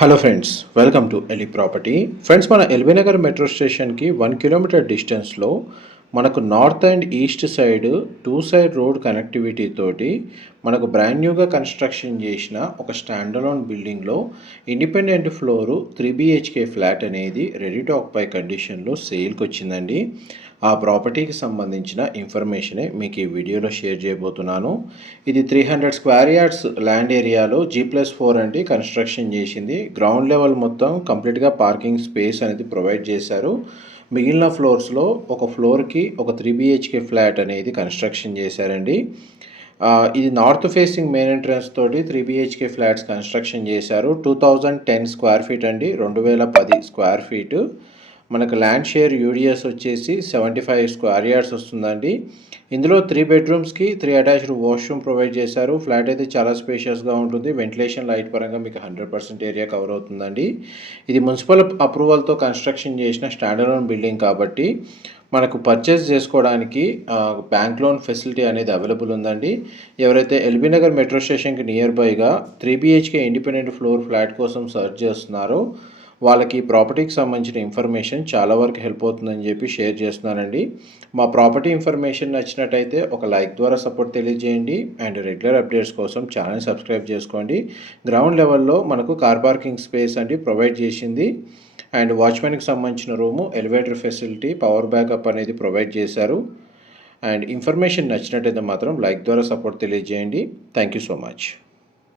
Hello friends, welcome to ఎలి property. Friends, మన LB Nagar metro స్టేషన్కి 1 కిలోమీటర్ డిస్టెన్స్లో మనకు north and east side side road connectivity తోటి మనకు బ్రాండ్ న్యూగా కన్స్ట్రక్షన్ చేసిన ఒక స్టాండలోన్ బిల్డింగ్లో ఇండిపెండెంట్ ఫ్లోరు 3 BHK ఫ్లాట్ అనేది రెడీ టు ఆక్యుపై కండిషన్లో సేల్కి వచ్చిందండి. ఆ ప్రాపర్టీకి సంబంధించిన ఇన్ఫర్మేషనే మీకు ఈ వీడియోలో షేర్ చేయబోతున్నాను. ఇది 300 స్క్వేర్ యార్డ్స్ ల్యాండ్ ఏరియాలో G+4 అండి కన్స్ట్రక్షన్ చేసింది. గ్రౌండ్ లెవెల్ మొత్తం కంప్లీట్గా పార్కింగ్ స్పేస్ అనేది ప్రొవైడ్ చేశారు. మిగిలిన ఫ్లోర్స్లో ఒక ఫ్లోర్కి ఒక 3 BHK ఫ్లాట్ అనేది కన్స్ట్రక్షన్ చేశారండి. ఇది నార్త్ ఫేసింగ్ మెయిన్ ఎంట్రన్స్ తోటి 3 BHK ఫ్లాట్స్ కన్స్ట్రక్షన్ చేశారు. 2010 స్క్వేర్ ఫీట్ అండి, 2010 స్క్వేర్ ఫీటు. మనకు ల్యాండ్ షేర్ యూడిఎస్ వచ్చేసి 75 స్క్వేర్ యార్డ్స్ వస్తుందండి. ఇందులో 3 బెడ్రూమ్స్కి 3 అటాచ్డ్ వాష్రూమ్ ప్రొవైడ్ చేశారు. ఫ్లాట్ అయితే చాలా స్పేషియస్గా ఉంటుంది. వెంటిలేషన్ లైట్ పరంగా మీకు 100% ఏరియా కవర్ అవుతుందండి. ఇది మున్సిపల్ అప్రూవల్తో కన్స్ట్రక్షన్ చేసిన స్టాండర్డ్ బిల్డింగ్ కాబట్టి మనకు పర్చేస్ చేసుకోవడానికి బ్యాంక్ లోన్ ఫెసిలిటీ అనేది అవైలబుల్ ఉందండి. ఎవరైతే ఎల్బీ నగర్ మెట్రో స్టేషన్కి నియర్ బైగా 3 BHK ఇండిపెండెంట్ ఫ్లోర్ ఫ్లాట్ కోసం సర్చ్ చేస్తున్నారో వాళ్ళకి ప్రాపర్టీకి సంబంధించిన ఇన్ఫర్మేషన్ చాలా వరకు హెల్ప్ అవుతుందని చెప్పి షేర్ చేస్తున్నానండి. మా ప్రాపర్టీ ఇన్ఫర్మేషన్ నచ్చినట్టయితే ఒక లైక్ ద్వారా సపోర్ట్ తెలియజేయండి అండ్ రెగ్యులర్ అప్డేట్స్ కోసం ఛానల్ సబ్స్క్రైబ్ చేసుకోండి. గ్రౌండ్ లెవెల్లో మనకు కార్ పార్కింగ్ స్పేస్ అంటే ప్రొవైడ్ చేసింది అండ్ వాచ్మెన్కి సంబంధించిన room, elevator facility, power backup అనేది ప్రొవైడ్ చేశారు. అండ్ ఇన్ఫర్మేషన్ నచ్చినట్టయితే మాత్రం లైక్ ద్వారా సపోర్ట్ తెలియజేయండి. Thank you so much.